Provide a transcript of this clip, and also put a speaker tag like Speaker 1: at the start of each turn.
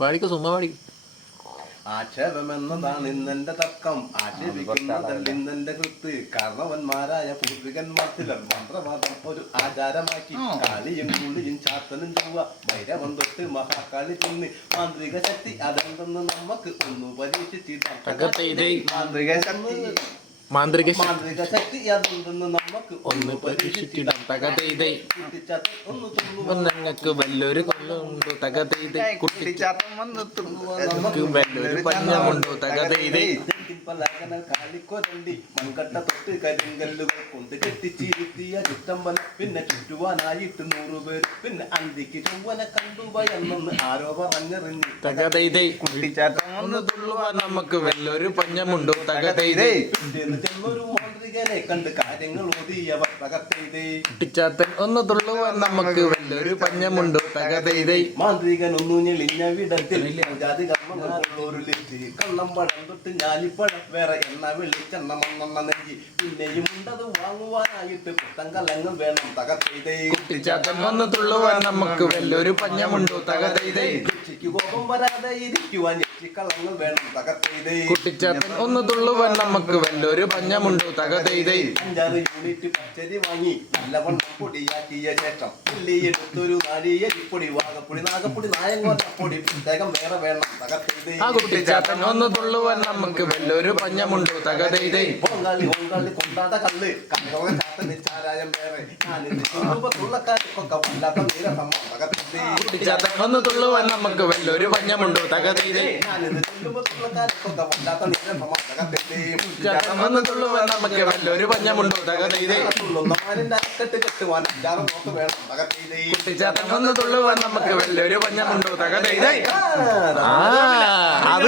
Speaker 1: പാടിക്കോ സുമ്മ വാടി
Speaker 2: ആക്ഷേപമെന്നതാണ് ഇന്നെന്റെ തർക്കം ആക്ഷേപിക്കുന്നതല്ല ഇന്നെന്റെ കൃത്ത് കാരണവന്മാരായ പൂർവികന്മാർ ചിലർ മന്ത്രവാദം ഒരു ആചാരമാക്കി. കാളിയും കുളിയും ചാത്തനും ചൊവ്വ ഭൈരവം തൊട്ട് മഹാകാളി തിന്ന് മാന്ത്രിക ശക്തി അതെന്തെന്ന് നമുക്ക് ഒന്ന് പരീക്ഷിച്ചിടാം
Speaker 1: തകത്തെ ഇതേ
Speaker 2: മാന്ത്രിക ശക്തി.
Speaker 1: മാന്ത്രിക
Speaker 2: ശക്തി. നമുക്ക് ഒന്ന് പരീക്ഷിച്ചിടാം.
Speaker 1: തകത്തെ ഞങ്ങൾക്ക് വല്ലൊരു കൊല്ലുണ്ടോ തകത്തെ ഇതേ കുട്ടി
Speaker 3: കുട്ടിച്ചാത്തൻ വന്ന്
Speaker 1: ഞങ്ങൾക്ക് വല്ലൊരു പഞ്ഞമുണ്ടോ തകത്തെ ഇതേ
Speaker 2: പലാകന കാലിക്കൊരണ്ടി. മൺകട്ട തൊട്ട് കരിങ്കല്ലുകൾ കൊണ്ട് കെട്ടിച്ചിരുത്തിയ ചുറ്റമ്പലം പിന്നെ ചുറ്റുവാനായിട്ട് നൂറുപേർ പിന്നെ അന്തിക്ക് ചൊവ്വനെ കണ്ടു ഭയന്നെന്ന് ആരോ പറഞ്ഞെറിഞ്ഞു.
Speaker 1: തകത്തെ ഇതേ
Speaker 3: വന്ന്
Speaker 1: തുള്ളുവാൻ നമുക്ക് വല്ലൊരു പഞ്ഞമുണ്ടോ?
Speaker 2: തകർത്തെയ്തേ
Speaker 1: കുട്ടിച്ചാത്തൻ ഒന്ന് തുള്ളുവാൻ നമുക്ക് വല്ലൊരു പഞ്ഞമുണ്ടോ? തകതെയ്തേ ഇതേ.
Speaker 2: മാന്ത്രികൻ ഒന്നു ഞെളിഞ്ഞ വിടത്തിൽ കർമ്മങ്ങളുള്ളൊരു ലിസ്റ്റ്. കള്ളം പഴം തൊട്ട് ഞാലിപ്പഴം വേറെ എണ്ണ വെള്ളിച്ചെണ്ണ മണ്ണെണ്ണ നെഞ്ചി പിന്നെയും ഉണ്ടത് വാങ്ങുവാനായിട്ട് പുത്തം കലങ്ങൾ വേണം. തകർത്തെയ്തേ
Speaker 1: കുട്ടിച്ചാത്തൻ ഒന്ന് തുള്ളുവാൻ നമുക്ക് വല്ലൊരു പഞ്ഞമുണ്ടോ? തകത്തെ
Speaker 2: രക്ഷിക്ക് കോപം വരാതെ ഇരിക്കുവാൻ രക്ഷിക്കള്ളങ്ങൾ വേണം. തകർത്തെയ്തേ
Speaker 1: കുട്ടിച്ചാത്തൻ ഒന്ന് തുള്ളുവാൻ നമുക്ക് വല്ലൊരു പഞ്ഞമുണ്ടോ? തകത്തെ
Speaker 2: അഞ്ചാറ് യൂണിറ്റ് പച്ചരി വാങ്ങി. നല്ലവണ്ണം പൊടിയാക്കിയ ശേഷം ഉള്ളി എടുത്തൊരു നാരിയരിപ്പൊടി വാഗപ്പൊടി നാഗപ്പൊടി നായങ്കോട്ടപ്പൊടി പ്രത്യേകം വേറെ വേണം. തകർത്തെയ്തേ
Speaker 1: ആ കുട്ടിച്ചാത്തൻ ഒന്ന് തുള്ളുവാൻ നമുക്ക് വല്ലൊരു പഞ്ഞമുണ്ട്. തകത്തെ
Speaker 2: പൊങ്കാളി പൊങ്കാളി കൊണ്ടാട്ട കല്ല് കണ്ടോക ചാത്തന് ചാരായം വേറെ. തുള്ളക്കാർക്കൊക്കെ വല്ലാത്ത തകർത്തെയ്തേ
Speaker 1: കുട്ടിച്ചാത്തൻ ഒന്ന് തുള്ളുവാൻ നമുക്ക് വല്ലൊരു പഞ്ഞമുണ്ടോ. തകത്തെ
Speaker 2: തുള്ളക്കാർക്കൊക്കെ വല്ലാത്ത
Speaker 1: കുട്ടിച്ചാത്തൻ ഒന്ന് തുള്ളുവാൻ നമുക്ക് വല്ലൊരു പഞ്ഞമുണ്ടോ. തകത്തെ കുട്ടിച്ചാത്തൻ ഒന്ന് തുള്ളുവാൻ നമുക്ക് വല്ലൊരു പഞ്ഞമുണ്ടോ. തകത്തെ
Speaker 2: ആ.
Speaker 1: അത്